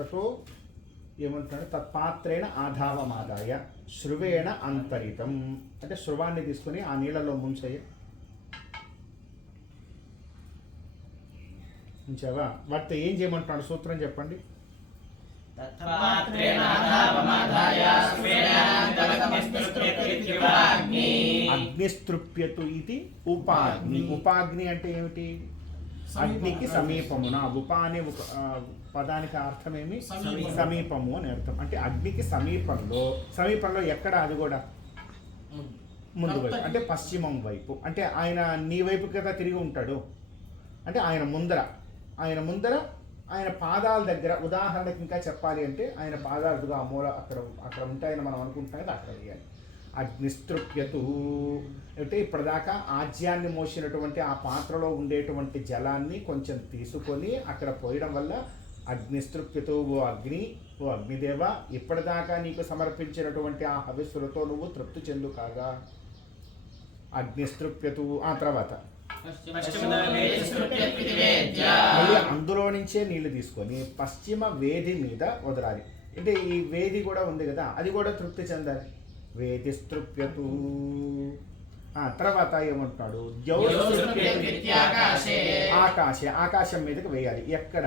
తతో ఏమంటున్నాడు, తత్పాత్రేణ ఆధావమాదాయ శృవేణ అంతరితం, అంటే శృవాన్ని తీసుకొని ఆ నీళ్ళలో ఉంచావా. వాటితో ఏం చేయమంటున్నాడు సూత్రం చెప్పండి. అగ్నిస్తృప్యతు ఇది ఉపాగ్ని. ఉపాగ్ని అంటే ఏమిటి? అగ్నికి సమీపమున. ఉప అనే పదానికి అర్థమేమి? సమీపము అని అర్థం. అంటే అగ్నికి సమీపంలో ఎక్కడ? అది కూడా ముందు వైపు, అంటే పశ్చిమం వైపు. అంటే ఆయన నీ వైపు కదా తిరిగి ఉంటాడు. అంటే ఆయన ముందర ఆయన పాదాల దగ్గర. ఉదాహరణకి ఇంకా చెప్పాలి అంటే ఆయన పాదాలుగా మూల అక్కడ ఉంటాయని మనం అనుకుంటాం కదా, అక్కడ వేయాలి. అగ్నిస్తృప్యతు అంటే ఇప్పటిదాకా ఆజ్యాన్ని మోసినటువంటి ఆ పాత్రలో ఉండేటువంటి జలాన్ని కొంచెం తీసుకొని అక్కడ పోయడం వల్ల అగ్నిస్తృప్యతు, ఓ అగ్నిదేవ, ఇప్పటిదాకా నీకు సమర్పించినటువంటి ఆ హవిస్సులతో నువ్వు తృప్తి చెందు కాగా. అగ్నిస్తృప్యతు. ఆ తర్వాత మళ్ళీ అందులో నుంచే నీళ్లు తీసుకొని పశ్చిమ వేది మీద వదలాలి. అంటే ఈ వేది కూడా ఉంది కదా, అది కూడా తృప్తి చెందాలి. వేదిస్తృప్యతు. తర్వాత ఏమంటున్నాడు? ఆకాశం మీదకి వేయాలి. ఎక్కడ?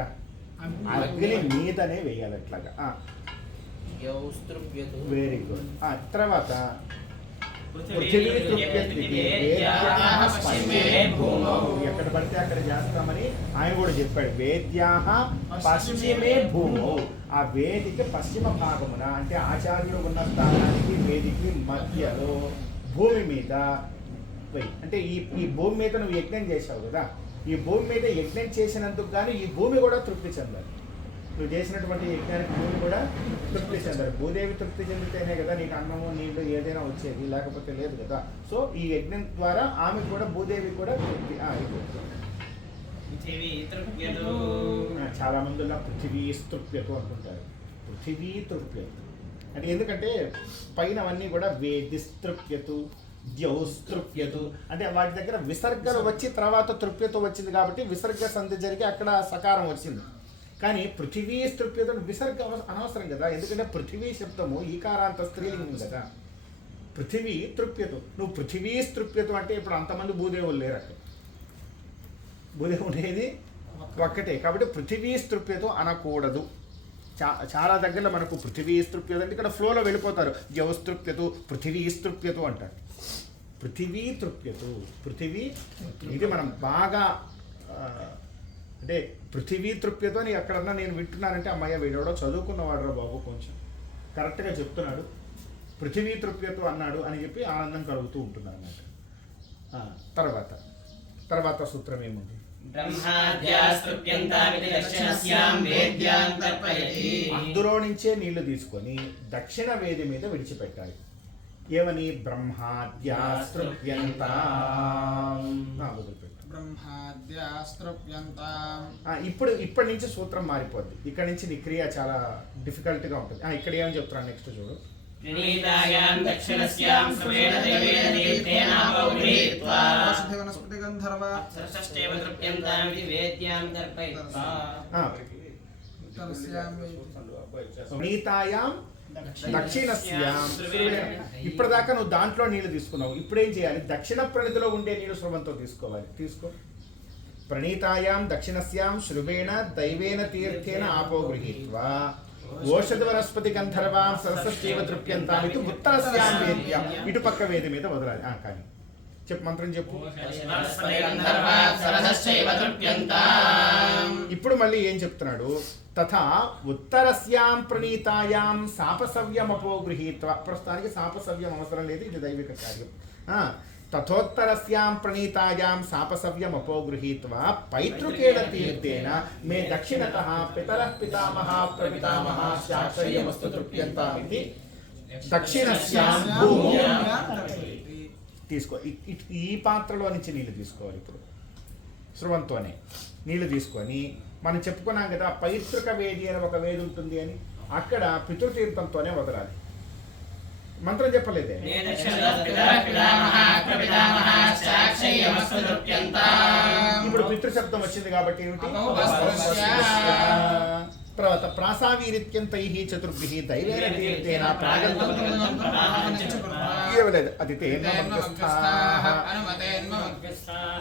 అగ్ని మీదనే వేయాలి అట్లాగా. Very good. తర్వాత ఎక్కడ పడితే అక్కడ చేస్తామని ఆయన కూడా చెప్పాడు. వేద్యాః పశ్చిమే భూమౌ. ఆ వేదిక పశ్చిమ భాగమున, అంటే ఆచార్యులు ఉన్న స్థానానికి వేదికి మధ్యలో భూమి మీద పోయి. అంటే ఈ భూమి మీద నువ్వు యజ్ఞం చేశావు కదా, ఈ భూమి మీద యజ్ఞం చేసినందుకు కానీ ఈ భూమి కూడా తృప్తి చెందాలి. నువ్వు చేసినటువంటి యజ్ఞానికి భూమి కూడా తృప్తి చెందాలి. భూదేవి తృప్తి చెందితేనే కదా నీకు అన్నము నీళ్లు ఏదైనా వచ్చేది, లేకపోతే లేదు కదా. సో ఈ యజ్ఞం ద్వారా ఆమె కూడా, భూదేవి కూడా తృప్తి. చాలా మంది పృథివీ స్తృప్యతు అంటుంటారు. పృథివీ తృప్యతు అంటే ఎందుకంటే పైన అవన్నీ కూడా వేదిస్తృప్యతు, ద్యౌస్తృప్యతు అంటే వాటి దగ్గర విసర్గలు వచ్చి తర్వాత తృప్యతు వచ్చింది కాబట్టి విసర్గ సంధి జరిగి అక్కడ సకారం వచ్చింది. కానీ పృథివీ స్తృప్యతు విసర్గ అనవసరం కదా, ఎందుకంటే పృథివీ శబ్దము ఈకారాంత స్త్రీలింగం కదా. పృథివీ తృప్యతు, నువ్వు పృథివీ స్తృప్యతు అంటే ఇప్పుడు అంతమంది భూదేవులు లేరు అక్కడ. భూదేవులు ఉండేది ఒక్కటే కాబట్టి పృథివీ స్తృప్యతు అనకూడదు. చాలా దగ్గరలో మనకు పృథివీ స్తృప్యతు అంటే ఇక్కడ ఫ్లోలో వెళ్ళిపోతారు. ద్యౌస్తృప్యతు, పృథివీ స్తృప్యతు అంటారు. పృథివీ తృప్యతు, పృథివీ ఇది మనం బాగా అంటే పృథివీ తృప్యతు అని ఎక్కడన్నా నేను వింటున్నానంటే అమ్మయ్య వీడెవడో చదువుకున్నవాడు రా బాబు, కొంచెం కరెక్ట్గా చెప్తున్నాడు, పృథివీ తృప్యతు అన్నాడు అని చెప్పి ఆనందం కలుగుతూ ఉంటుంది అన్నమాట. తర్వాత సూత్రం ఏముంది? అందులో నుంచే నీళ్లు తీసుకొని దక్షిణ వేది మీద విడిచిపెట్టాలి. ఏమని? ఇప్పటి నుంచి సూత్రం మారిపోద్ది. ఇక్కడ నుంచి నీ క్రియ చాలా డిఫికల్ట్ గా ఉంటుంది. ఇక్కడ ఏమని చెప్తున్నాను నెక్స్ట్ చూడు. దక్షిణస్యాం. ఇప్పటిదాకా నువ్వు దాంట్లో నీళ్లు తీసుకున్నావు, ఇప్పుడేం చేయాలి? దక్షిణ ప్రణితిలో ఉండే నీళ్లు స్రవంతో తీసుకోవాలి. తీసుకో. ప్రణీతాయాం దక్షిణస్యాం శృవేణ దైవేన తీర్థేన ఆపో గృహీత్వా ఓషధ వనస్పతి గంధర్వాం సరసశ్చైవ తృప్యంతాం ఇది ఉత్తరస్యాం వేద్యాం. ఇటుపక్క వేది మీద వదలాలి. కానీ చెప్పు, మంత్రం చెప్పు. ఇప్పుడు మళ్ళీ ఏం చెప్తున్నాడు? తథా ఉత్తరస్యాం ప్రణీతాయాం సాపసవ్యమపో గృహీత్వా. ప్రస్తుతానికి సాపసవ్యం అవసరం లేదు, ఇది దైవిక కార్యం. తథోత్తరస్యాం ప్రణీతాయాం సాపసవ్యమపో గృహీత్వా పైతృకేణ తీర్థేన మే దక్షిణతః పితరః పితామహా ప్రపితామహా శాశ్వయమస్తు తృప్యంతామితి దక్షిణస్యాం భూమౌ. తీసుకో. ఈ పాత్రలో నుంచి నీళ్లు తీసుకోవాలి. ఇప్పుడు స్రవంతోనే నీళ్లు తీసుకొని మనం చెప్పుకున్నాం కదా, పైతృక వేది అని ఒక వేది ఉంటుంది అని, అక్కడ పితృతీర్థంతోనే వదలాలి. మంత్రం చెప్పలేదే. ఇప్పుడు పితృశబ్దం వచ్చింది కాబట్టి ఏమిటి? తర్వాత ప్రాసావీరిత్యంతైః చతుర్భిః దైవేన తీర్థేన ప్రాగంతం ఇవ్వలేదు అది తేన్మగ్గస్థాః అనుమతేన్మగ్గస్థాః